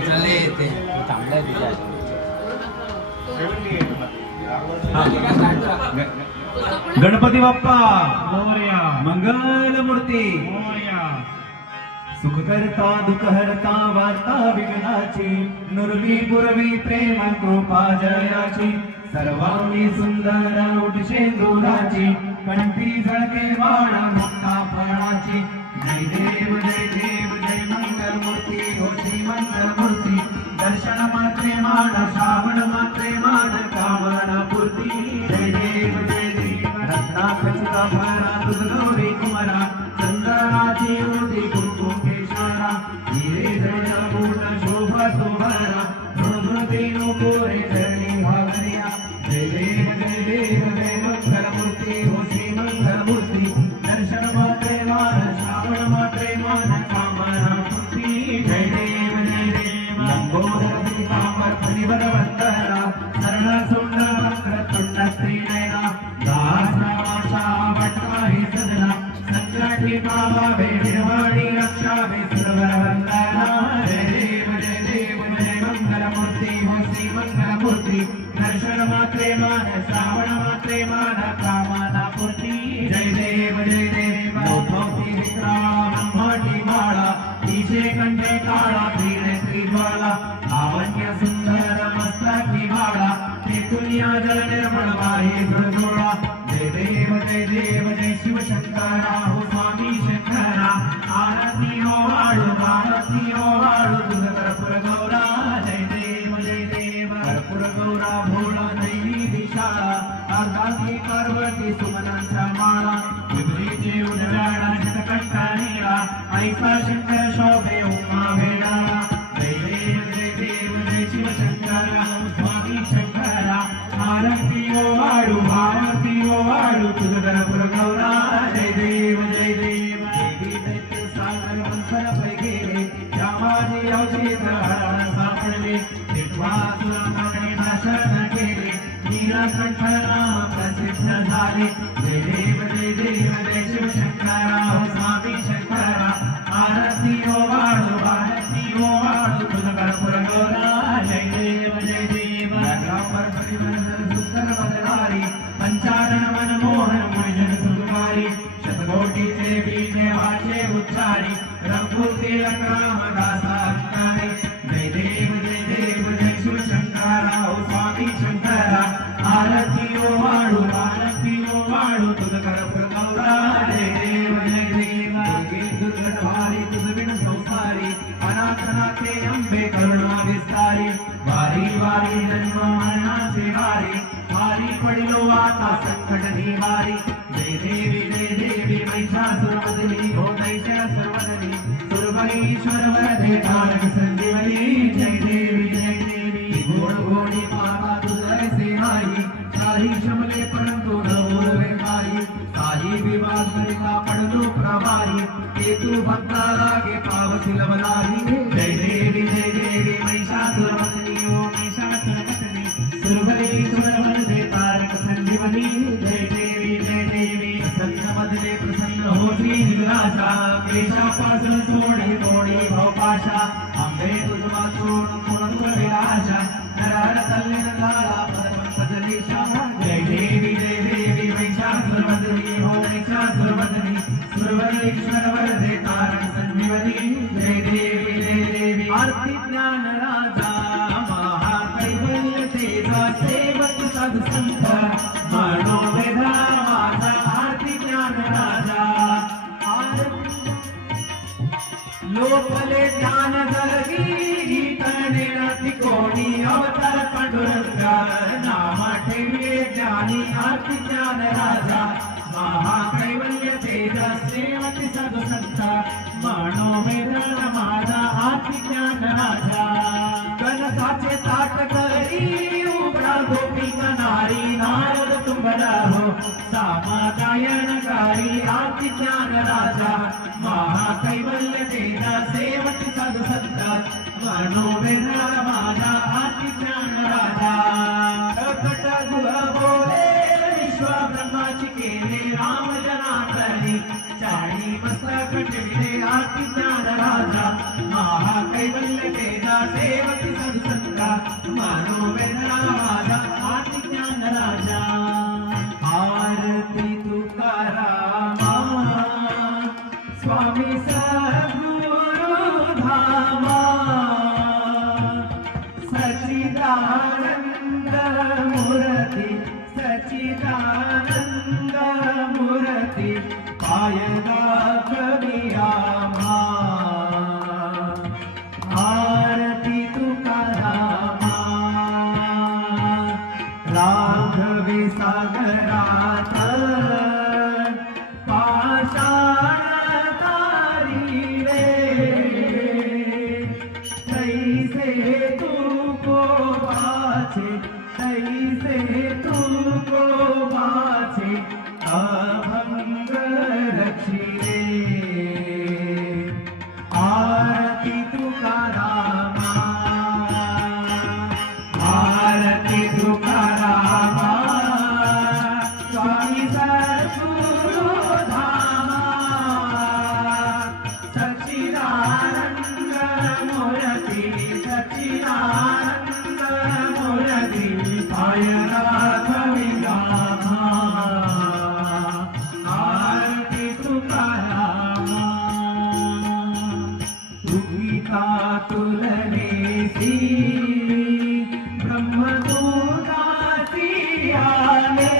चालले येते चांगलं आहे तिथे. गणपती बाप्पा मोरया, मंगल मूर्ती मोरया. सुख करता दुःख हरता वार्ता विघ्नाची, नुरवी पुरवी प्रेम कृपा जयाची, सर्वांगी सुंदर उठशे दुराची, कंठी झळके बाण मुक्ता फळाची. जय देव जय देव जय मंगल मूर्ती हो श्री मंगल मूर्ती. दर्शन मात्रे मान श्रावण मात्रे मान कामना पूर्ती. जय देव जय देव रत्ना खचिता भरा तुझ गौरी कुमारा, चंद्राची मूर्ती कुंकुम केशारा, हिरे जडित पूर्ण शोभा शोभारा, प्रभृती नकोरे चरणी भागरिया. जय देव जय मंगल मूर्ती हो श्री मंगल मूर्ती. दर्शन मात्रे मान श्रावण मात्रे मान कामना पूर्ती. जय देव लंबोदर पितांबर फणीवर वंदना, शरण सुंदर वक्र तुंड स्त्रीनयना, दास नामाचा वटवाही सदना, संकटी पावावे निर्वाणी रक्षावे सुरवर वंदना. जय देव जय मंगल मूर्ती हो श्री मंगल मूर्ती. दर्शन मात्रे मान श्रावण मात्रे मान कामना पूर्ती. जय देव भोवती विक्राम ब्रह्माटी माळा, ईशे कंठे काळा त्रिणे त्रिज्वाला, लावण्य सुंदर मस्तकी माळा, तेथुनिया जल निर्मळ वाही प्रज्वळा. जय देव जय शिवशंकरा हो स्वामी शंकरा. आरती हो वाळू तुझ कर्पूर गौरा. जय देव कर्पूर गौरा भोळा दैवी दिशाळा, आकाशी पार्वती सुमनांचा माळा, विभ्रीचे उडव्याळा शतकंठा नीळा, ऐसा शंकर शोभे उमा वेळाळा. जय देव जय शिवशंकरा स्वामी शंकरा. आरती ओ वाळू तुझ कर्पूर गौरा. जय देव देवी दैत्य सागर मंथन पैगे, त्यामाजी अवचित हरण सापडले, विश्वासुर मरणे नाशन केले, नीलकंठ नाम प्रसिद्ध झाले. जय देव जय शिवशंकरा हो स्वामी शंकरा. आरती ओ वाळू तुझ कर्पूर गौरा. जय देव रामावर परिवर्तन सुंदर बदलारी, पंचानन मनमोहन मुनिजन सुखकारी, शतकोटीचे बीज वाचे उच्चारी, रघुते रामदासा अधिकारी. जय देव जय शिवशंकरा हो स्वामी शंकरा. आरती ओ वाळू तुझ कर्पूर गौरा. जय देव दुर्गट भारी तुझ बिन संसारी, अनाथनाथे अंबे करुणा विस्तारी. वारी जन्म मरणाची वारी, भारी पडिलो आता संकट निवारी. जय देवी महिषासुरमर्दिनी हो दैत्यासुरमर्दिनी, सुरभरीश्वर वरदे तारक संजीवनी. जय देवी गोडी पाता तुझे नाही, काही शमले परंतु न ओरवे काही, काही विवाद करिता पडलो प्रभारी, ते तू भक्ता लागे पावसी लवलाही. जय देवी महिषासुरमर्दिनी हो महिषासुरमर्दिनी, सुरभरीश्वर वरदे तारक संजीवनी. जय देवी प्रसन्नमधले प्रसन्न हो श्री निराशा, क्लेशापासून तोडी भवपाशा, आंबे तुझवा सोडून विलाशा, नरहर तल्लीन झाला परमपदलेशा. जय देवी महिषासुरमर्दिनी हो महिषासुरमर्दिनी, सुरभरीश्वर वरदे तारक संजीवनी. जय देवी आरती ज्ञान राजा, महाकैवल्य तेजा, सेवक साधु संत, मनोवेधा माझा. आरती ज्ञान राजा, लोपले ज्ञान जलगी, तळणे कोणी अवतार पांडुरंगा, नाम ठेविले ज्ञानी. आरती ज्ञान राजा, महाकैवल्य तेजा, सेवक साधु संत, मनोवेधा माझा. आरती ज्ञान राजा, गणताचे ताट करी उघडा गोपी नारी, नारद तुंबला हो सामागायनकारी. आरती ज्ञान राजा, महाकैवल्य तेजा, सेवक साधु संत, मनोवेधा माझा. आरती ज्ञान राजा, कट गुह बोले विश्व ब्रह्माची केले, राम जनार्दनी, चाळी मस्तक ठेविले. आरती ज्ञान राजा, महाकैवल्य कैवल्य तेजा सेवती सदसंगा मानो वेदना माझा आरती ज्ञान राजा आरती तुकारामा स्वामी सद्गुरु धामा सच्चिदानंद मूर्ती सच्चिदानंद मूर्ती पायगा कविरामा आरती तुकारामा राघवी सागरात पाषाण तारी रे तैसे तू को बाचे तैसे तू को बाचे अभंग रक्षी रे आरती तुकारामा आरती तुकारामा स्वामी सद्गुरु धामा सच्चिदानंद मूर्ती सच्चिदानंद मूर्ती पायगा कविरामा आरती तुकारामा दुखिता तुलनेसी ब्रह्मदूतासी आले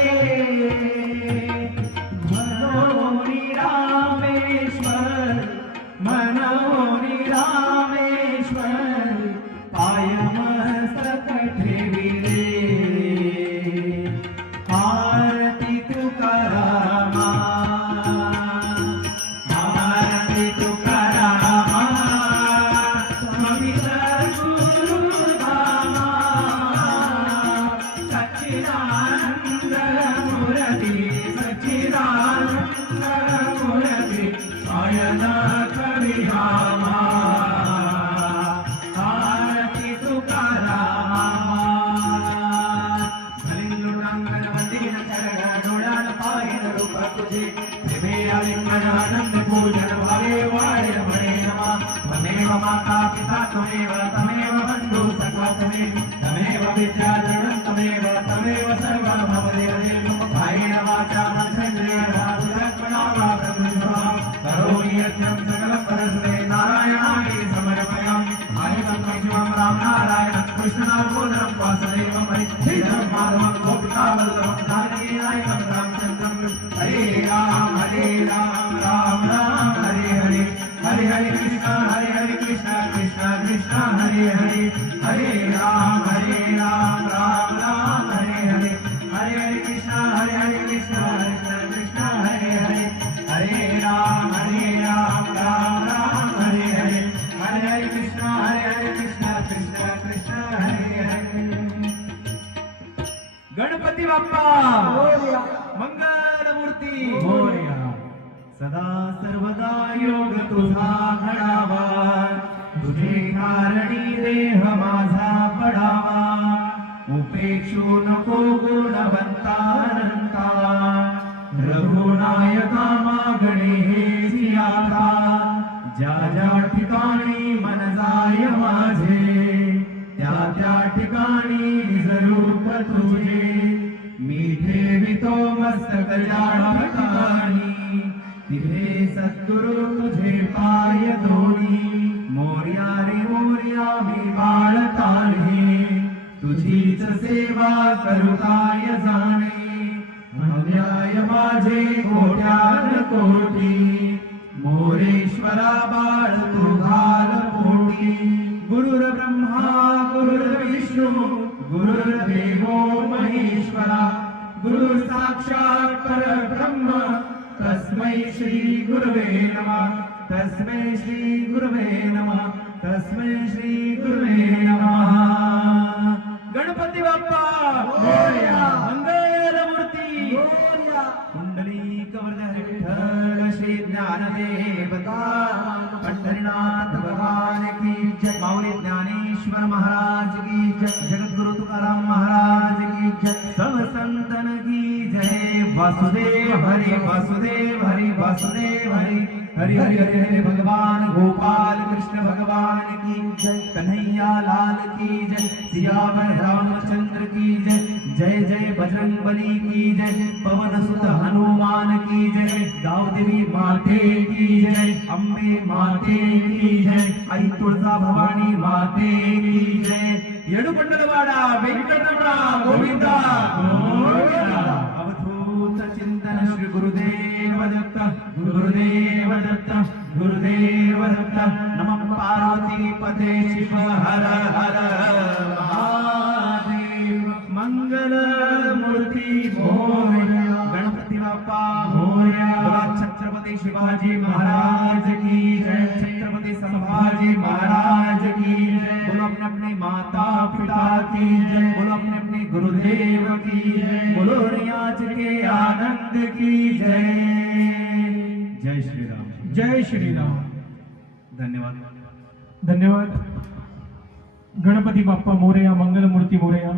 मनोनी रामेश्वर पाय मस्तक ठेविले आरती तुकारामा आरती तुकारामा स्वामी सद्गुरु धामा सच्चिदानंद मूर्ती सच्चिदानंद मूर्ती पायगा कविरामा आरती तुकारामा धलिंगुणांगण मंदिर चरण डोळ्यान पाहिन रूप तुझे प्रेमे आलिंगन आनंद पूजन भावे वाळे म्हणे नमा त्वमेव माता पिता तमेव बंधु सखा तमेव विद्या जगत् तमेव सर्व भवदेव कायेन वाचा मनसेन्द्रियेण वा बुद्ध्यात्मना वा ब्रह्मणा करोमि यज्ञं सकलं परस्मै नारायणाय समर्पयामि आदितं शिवं राम नारायणं कृष्णनामोदरं वासुदेवं हरिं माधवं गोपिकावल्लभं जानकीनायकं रामचन्द्रं हरे राम राम राम हरे हरे हरे हरे कृष्ण कृष्ण कृष्ण हरे हरे हरे राम राम राम हरे हरे हरे हरे कृष्ण कृष्ण कृष्ण हरे हरे हरे राम राम राम हरे हरे हरे हरे कृष्ण कृष्ण कृष्ण हरे हरे गणपती बाप्पा मंगल मूर्ती मोरया सदा सर्वदा योग तुझा घडावा तुझे कारणी देह माझा पडावा उपेक्षू नको गुणवंता अनंता रघुनायका मागणे हेची आता ज्या ज्या ठिकाणी मन जाय माझे त्या त्या ठिकाणी निजरूप तुझे मी ठेवितो मस्तक ज्या ठिकाणी तिथे सद्गुरु तुझे पाय दोणी मोर्या रे मोर्या मी बाळताने तुझीच सेवा करू काय जाणे अन्याय माझे कोट्यान कोटी मोरेश्वरा बाळ तू घाल पोटी गुरुर ब्रह्मा गुरुर विष्णू गुरुर्देवो महेश्वरा गुरु साक्षात परब्रह्म तस्मै श्री गुरवे नमः तस्मै श्री गुरवे नमः तस्मै श्री गुरवे नमः गणपती बाप्पा मोरया मंगल मूर्ती मोरया कुंडलीक वरद विठ्ठल श्री ज्ञानदेवता पंढरीनाथ भगवान की जय माऊली ज्ञानेश्वर महाराज की जय जगद्गुरु तुकाराम महाराज की जय सब संतन की जय वासुदेव हरि वासुदेव हरि वासुदेव हरि हरि हरि हरि हरि भगवान गोपाल कृष्ण भगवान की जय, कन्हैया लाल की जय, सियावर रामचंद्र की जय, जय जय बजरंग बली की जय, पवन सुत हनुमान की जय, गाव देवी माते की जय, अम्बे माते की जय, आई तुळजा भवानी माते की जय, येडुपंडलवाडा वेंकटरमण गोविंदा गोविंदा। अवधूत चिंतन श्री गुरुदेव दत्त, गुरुदेव दत्त, गुरुदेव दत्त। नमः पार्वती पते शिव हर हर महादेव। मंगल मूर्ती मोरया, गणपती बाप्पा मोरया। छत्रपती शिवाजी महाराज की जय, छत्रपती संभाजी महाराज की जय। बोलो अपने अपने माता पिता की जय, बोलो अपने अपने गुरुदेव की जय, बोलो रियाज के आनंद की जय। जय श्री राम, जय श्रीराम। धन्यवाद। धन्यवाद। गणपती बाप्पा मोरया, मंगलमूर्ती मोरया।